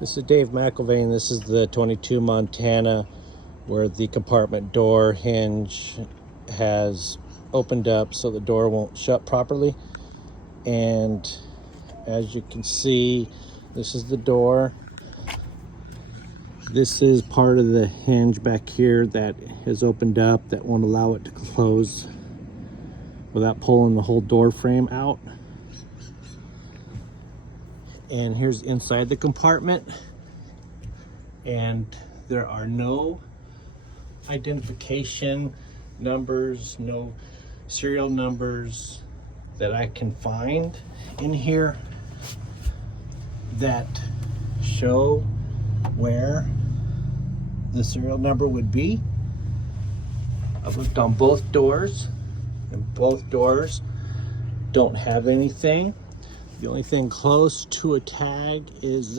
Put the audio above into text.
This is Dave McIlvaine, and this is the 22 Montana where the compartment door hinge has opened up so the door won't shut properly. And as you can see, this is the door. This is part of the hinge back here that has opened up that won't allow it to close without pulling the whole door frame out. And here's inside the compartment, and there are no identification numbers, no serial numbers that I can find in here that show where the serial number would be. I've looked on both doors, and both doors don't have anything. The only thing close to a tag is this